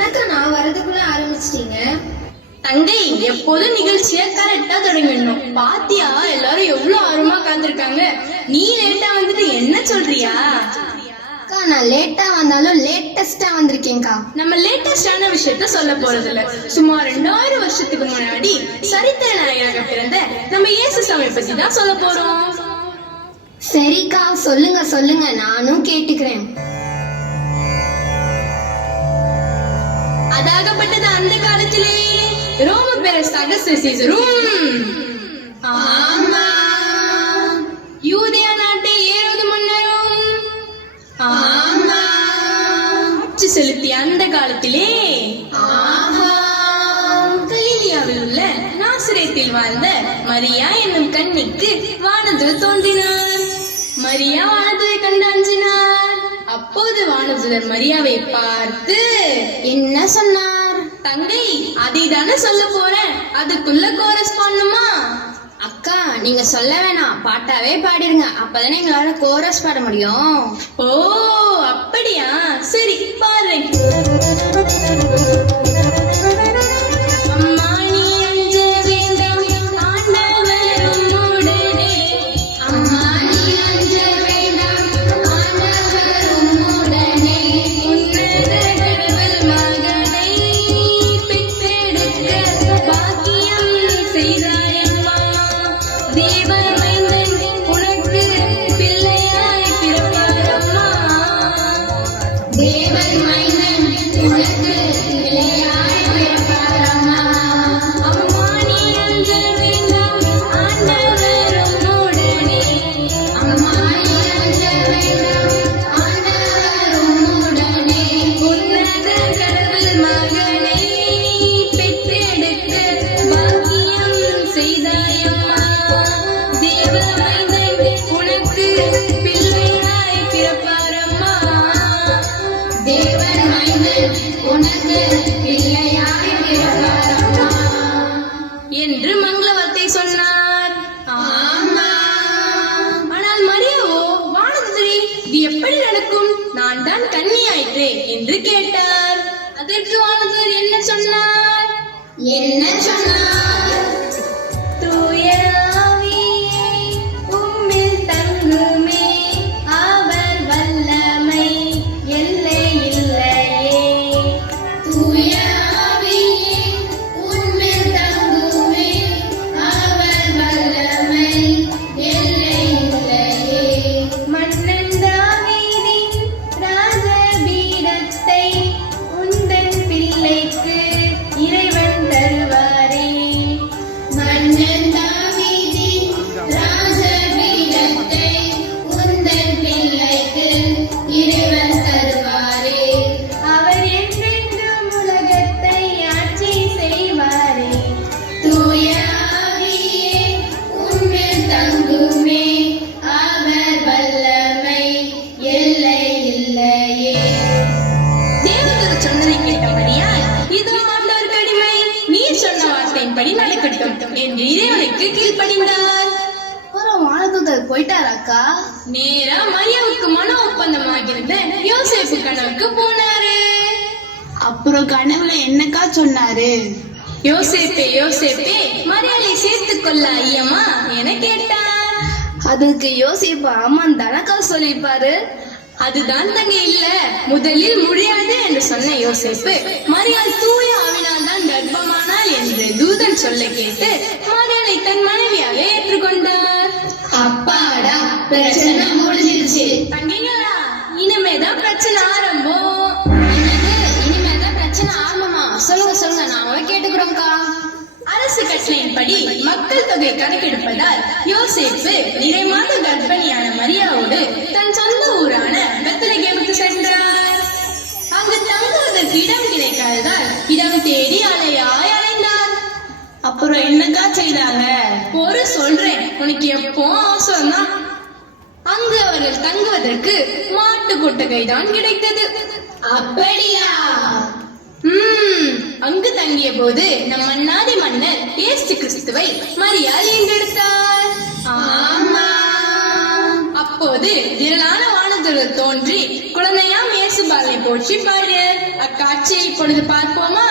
என்னக்கா நான் வரதுக்குள்ள ஆரம்பிச்சிட்டீங்க? தங்கை, எப்போதும் நிகழ்ச்சிய கரெக்டா தொடங்கிடணும். பாத்தியா எல்லாரும் எவ்வளவு ஆர்வமா காத்திருக்காங்க. நீ லேட்டா வந்துட்டு என்ன சொல்றியா? அக்கா நான் லேட்டா வந்தாலும் லேட்டஸ்டா வந்திருக்கேன்க்கா. நம்ம லேட்டஸ்டான விஷயத்த சொல்ல போறது இல்ல. சுமார் 2000 வருஷத்துக்கு முன்னாடி சரித்திர நாயகராக பிறந்த நம்ம இயேசு சாமி பத்தி தான் சொல்ல போறோம். சரிக்கா சொல்லுங்க சொல்லுங்க, நானும் கேட்டுக்கிறேன். அதாகப்பட்டது அந்த காலத்திலே ரோம பேரரசு அகஸ்டஸ் சீசரும் ஆமா. யூதேயா நாட்டை ஏரோது மன்னரும் ஆமா. ஆட்சி செலுத்திய அந்த காலத்திலே ஆஹா. கலிலியாவில் உள்ள நாசரேத்தில் வாழ்ந்த மரியா என்னும் கன்னிக்கு வானதூதர் தோன்றினார். மரியா வானதூதரை கண்டு அஞ்சினார். அப்போது வானதூதர் மரியாவை பார்த்து என்ன சொன்னார்? தங்கை, அதை தானே சொல்ல போறேன், அதுக்குள்ள கோரஸ் பண்ணுமா? அக்கா நீங்க சொல்ல வேணாம், பாட்டாவே பாடிருங்க, அப்பதானே எங்களால கோரஸ் பாட முடியும். ஓ அப்படியா, சரி பாரு. அம்மா நீ அஞ்ச வேண்டாம், ஆண்டவர் உம்முடனே. அம்மா நீ அஞ்ச வேண்டாம், ஆண்டவர் உம்முடனே. உன்னத கடவுள் மகனை பெற்றெடுக்க பாக்கியம் செய்தாயம்மா. தேவ மைந்தன் உனக்கு பிள்ளையாய் பிறப்பாரம்மா. தேவன் மைந்தன் உனக்கு பிள்ளையாய் பிறப்பாரம்மா. அம்மா நீ அஞ்ச வேண்டாம், ஆண்டவர் உம்முடனே. அம்மா நீ அஞ்ச வேண்டாம், ஆண்டவர் உம்முடனே. உன்னத கடவுள் மகனை பெற்றெடுக்க பாக்கியம் செய்தாயம்மா. தேவ மைந்தன் உனக்கு பிள்ளையாய் பிறப்பாரம்மா. தேவன் மைந்தன் உனக்கு பிள்ளையாய் பிறப்பாரம்மா. என்று மங்களவார்த்தை சொன்னார். ஆமா. ஆனால் மரியாவோ, வானதுதரே, இது எப்படி நடக்கும்? நான் தான் கன்னியாயிற்றே என்று கேட்டார். அதற்கு வானதுதர் என்ன சொன்னார்? என்ன சொன்னார்? தூய ஆவியே உம்மில் தங்குமே, அவர் வல்லமை எல்லை இல்லையே. தூய ஆவியே உன்மேல் தங்குமே, அவர் வல்லமை எல்லை இல்லையே. மன்னன் தாவீதின் ராஜபீடத்தை உந்தன் பிள்ளைக்கு இறைவன் தருவாரே. மன்னன் தாவீதின் ராஜபீடத்தை உந்தன் பிள்ளைக்கு இறைவன் தருவாரே. அவர் என்றென்றும் உலகத்தை ஆட்சி செய்வாரே. தூய ஆவியே உன்மேல் தங்குமே, அவர் வல்லமை எல்லை இல்லையே. தேவதூதர் சொன்னதை கேட்ட மரியாள், இதோ ஆண்டவர் கடிமை, நீர் சொன்ன வார்த்தையின்படி நடக்கட்டும் என்று இறைவனுக்கு கீழ்ப்படிந்தார். அப்புறம் வானதூதர் போயிட்டாராக்கா? நேரா மரியாவுக்கு மன ஒப்பந்தமாகிருந்த யோசேப்பு கனவுக்கு போனாரு. அப்புறம் கனவுல என்னக்கா சொன்னாரு? யோசேப்பே யோசேப்பே, மரியாளை சேர்த்துக் கொள்ள ஐயமா என கேட்டார். அதுக்கு யோசிப்பு ஆமான் தானக்கா சொல்லிருப்பாரு. அதுதான் தங்க இல்ல, முதலில் முடியாது என்று சொன்ன யோசேப்பு மரியாள் தூய ஆவினால் தான் கர்ப்பமானாள் என்று தூதன் சொல்ல கேட்டு மரியாளை தன் மனைவியாக ஏற்றுக்கொண்டார். அப்பாடா, பிரச்சனை முடிஞ்சிருச்சு. தங்கைங்களா, இனிமேதான் பிரச்சனை ஆரம்பம். என்னது, இனிமேதான் பிரச்சனை ஆரம்பமா? சொல்லுங்க சொல்லுங்க, நாங்களே கேட்டுக்கிறோம்க்கா. அரசு கட்டளையின்படி மக்கள் தொகை கணக்கெடுப்பதால் யோசேப்பு நிறைமாத கர்ப்பிணியான மரியாவோடு தன் சொந்த ஊரான பெத்லகேமுக்கு சென்றார். அங்கு தங்குவதற்கு இடம் கிடைக்காததால் இடம் தேடி அலையாய் அலைந்தார். அப்புறம் என்னக்கா செய்தாங்க? ஒரு சொல்றேன், உனக்கு எப்போ அவசரம் தான். அங்கு அவர்கள் தங்குவதற்கு மாட்டு கொட்டகை தான் கிடைத்தது. அப்படியா? அங்கு தங்கிய போது நம் மன்னாதி மன்னர் இயேசு கிறிஸ்துவை மரியாள் ஈன்றெடுத்தார். ஆமா. அப்போது திரளான வானதூதர் தோன்றி குழந்தையாம் இயேசு பாலனை போற்றி பாடிய அக்காட்சியை இப்பொழுது பார்ப்போமா?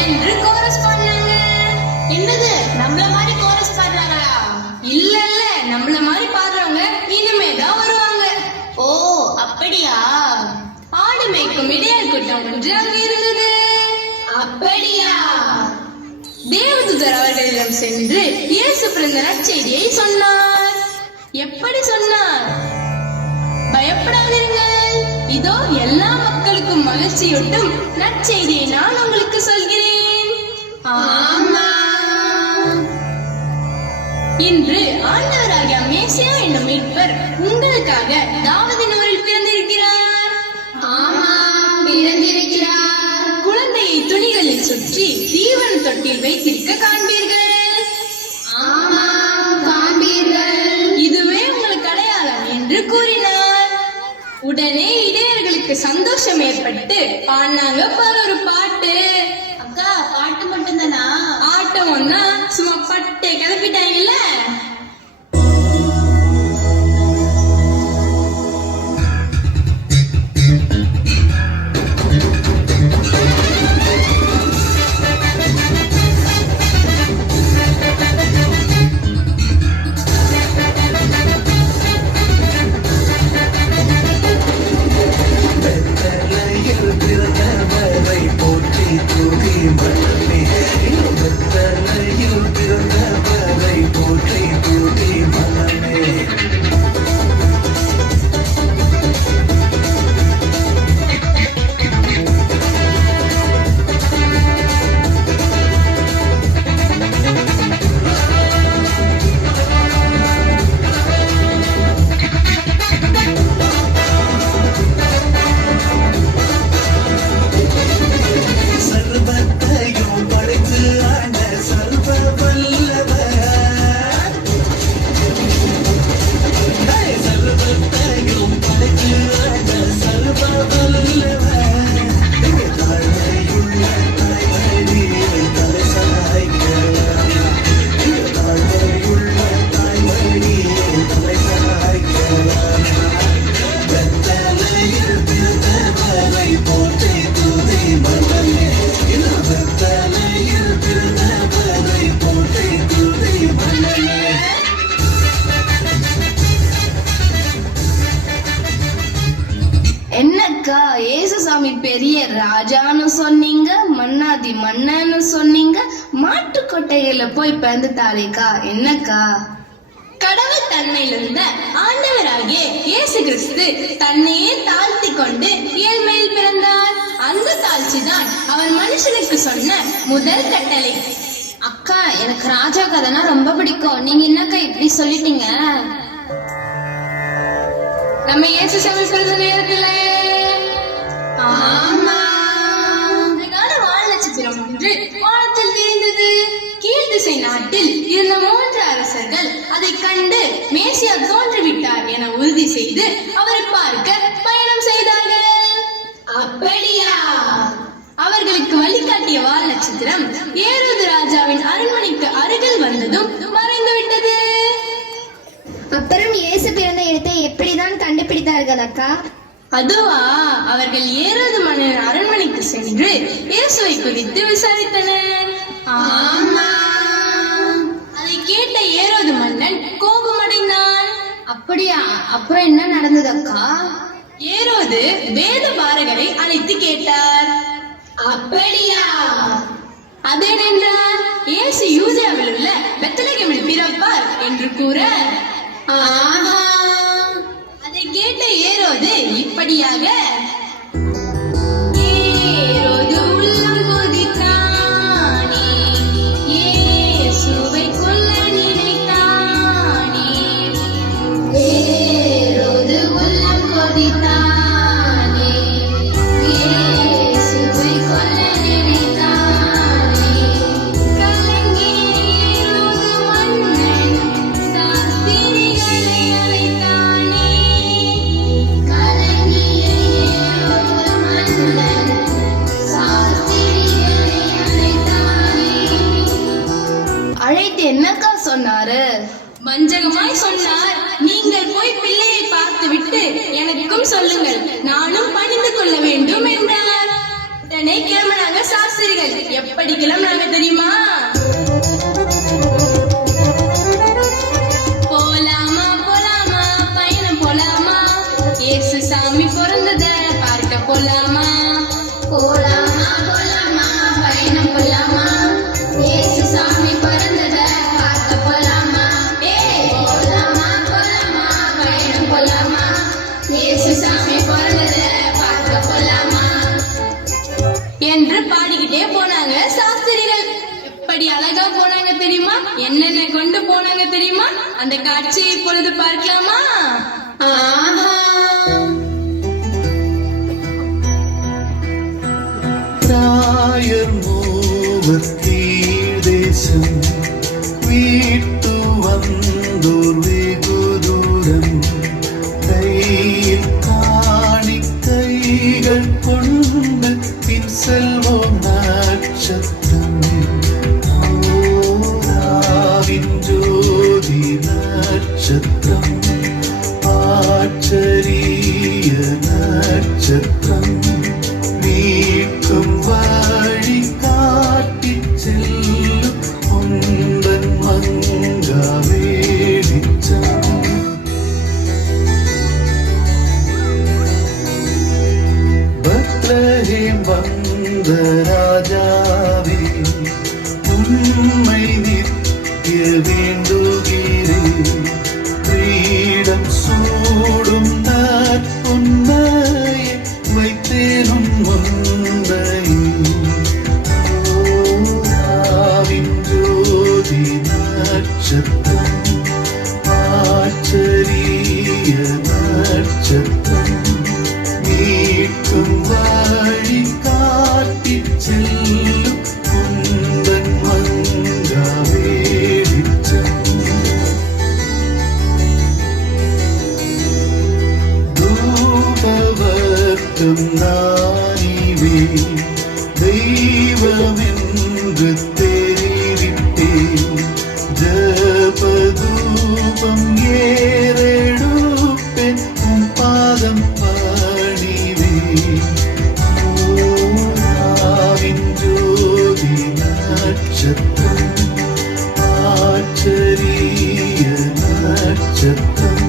என்று கோரஸ் பாடினாங்க. என்னது நம்மள மாதிரி கோரஸ் பாடுறாங்களா? இல்ல இல்ல, நம்மள மாதிரி பாடுறவங்க இனிமேதான் வருவாங்க. ஓ அப்படியா? ஆடு மேய்க்கும் இடையார் கூட்டம் ஒன்று அங்கு இருந்தது. அப்படியா? தேவதூதர் அவர்களிடம் சென்று இயேசு பிறந்த நற்செய்தியை சொன்னார். எப்படி சொன்னார்? பயப்படாதீர்கள், இதோ எல்லா மக்களுக்கும் மகிழ்ச்சியூட்டும் நற்செய்தியை நான் உங்களுக்கு சொல்கிறேன். ஆமா. இன்று ஆண்டவராகிய மேசியா என்னும் மீட்பர் உங்களுக்காக தாவீதினூரில் பிறந்திருக்கிறார். ஆமா, பிறந்திருக்கிறார். குழந்தையை துணிகளில் சுற்றி தீவன தொட்டில் வைத்திருக்க காண்பீர்கள். ஆமா, காண்பீர்கள். இதுவே உங்களுக்கு அடையாளம் என்று கூறினார். உடனே இடையர்களுக்கு சந்தோஷம் ஏற்பட்டு பாடினாங்க பாரு ஒரு பாட்டு. அக்கா பாட்டு மட்டும்தானா? ஆட்டம் தான் சும்மா பட்டே கிளப்பிட்டாங்கல்ல. என்னக்கா ஏசுசாமி பெரிய ராஜான்னு சொன்னீங்க, மன்னாதி மன்னன்னு சொன்னீங்க, மாட்டு கொட்டையில போய் பிறந்துட்டாளேக்கா, என்னக்கா? கடவுள் தன்மையில் இருந்த ஆண்டவராகிய இயேசு கிறிஸ்து தன்னையே தாழ்த்தி கொண்டு ஏழ்மையில் பிறந்தார். அந்த தாழ்ச்சி தான் அவர் மனுஷனுக்கு சொன்ன முதல் கட்டளை. அக்கா, எனக்கு ராஜா கதைனா ரொம்ப பிடிக்கும். நீங்க என்னக்கா இப்படி சொல்லிட்டீங்க? நம்ம இயேசு சாமி பிறந்த நேரத்துல ஆமா, அழகான வால் நட்சத்திரம் ஒன்று வானத்தில் தெரிந்தது. கீழ்திசை நாட்டில் இருந்த 3 அரசர்கள் அதை கண்டு மேசியா தோன்றிவிட்டார் என உறுதி செய்து அவரை பார்க்க பயணம் செய்தார்கள். அப்படியா? அவர்களுக்கு வழிகாட்டிய வால் நட்சத்திரம் ஏரோது ராஜாவின் அரண்மனைக்கு அருகில் வந்ததும் மறைந்து விட்டது. அப்புறம் இயேசு பிறந்த இடத்தை எப்படிதான் கண்டுபிடித்தார்கள் அக்கா? அதுவா, அவர்கள் ஏரோது மன்னன் அரண்மனைக்கு சென்று இயேசுவை குறித்து விசாரித்தனர். ஆமா. அதை கேட்ட ஏரோது மன்னன் கோபமடைந்தான். அப்படியா? அப்புறம் என்ன நடந்தது அக்கா? ஏரோது வேத பாரகரை அழைத்து கேட்டார். அப்படியா? அதேனென்றால் இயேசு யூதேயாவில் உள்ள பெத்லகேமில் பிறப்பார் என்று கூற, ஆஹா. அதை கேட்ட ஏரோது இப்படியாக, ஏரோது உள்ளம் கொதித்தானே, இயேசுவை கொல்ல போலாமா பயணம் போலாமா இயேசு சாமி பிறந்தத பார்க்க போலாமா போலாமா போலாமா பயணம் போலாமா இயேசு சாமி பிறந்தத பார்க்க போலாமா என்று பாடிக்கிட்டே போனாங்க சாஸ்திரிகள். எப்படி அழகா போனாங்க தெரியுமா? என்னென்ன கொண்டு போனாங்க தெரியுமா? அந்த காட்சியை இப்பொழுது பார்க்கலாமா? ஆஹா ராயர் மூவர் தேசம் வீட்டு வந்தோர் வெகு தூரம் கையில் காணிக்கைகள் கொண்டு பின் செல்வோம் நட்சத்திரம் ஓராவின் ஜோதி நட்சத்திரம் ஆச்சரிய நட்சத்திரம் மீட்கும் வழி காட்டிச் செல்லும் உந்தன் மங்கா வெளிச்சம் பெத்லகேம் வந்த ராஜாவே உம்மை நித்திய வேண்டுகிறேன் கிரீடம் சூடும் நற்பொன்னையை வைத்தேனும் முன்னை ஓராவின் ஜோதி நட்சத்திரம் ஆச்சரிய நட்சத்திரம் மீட்கும் வழி காட்டிச் செல்லும் உந்தன் மங்கா வெளிச்சம் தூபவர்க்கம் நானிவே தெய்வமென்று தெரிவித்தேன் ஜபதூபம் ஏறெடுப்பேன் உம் பாதம் பணிவேன் ஓராவின் ஜோதி நட்சத்திரம் ஆச்சரிய நட்சத்திரம்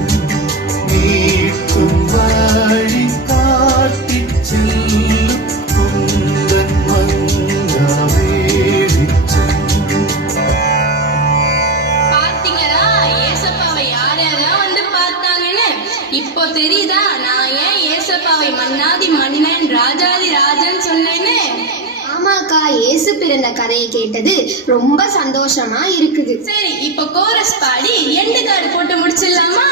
மீட்கும் வழி காட்டிச் செல்லும் உந்தன் மங்கா வெளிச்சம் பார்த்தீங்களா ஏசப்பாவை யார் யாரெல்லாம் வந்து பார்த்தாங்கன்னு? இப்போ தெரியுதா நான் ஏன் ஏசப்பாவை மன்னாதி மன்னன் ராஜாதி ராஜன் சொன்னேன்னு? ஆமாக்கா இயேசு பிறந்த கதையை கேட்டது ரொம்ப சந்தோஷமா இருக்குது. சரி, இப்போ கோரஸ் பாடி எண்டு கார்டு போட்டு முடிச்சிடலாமா?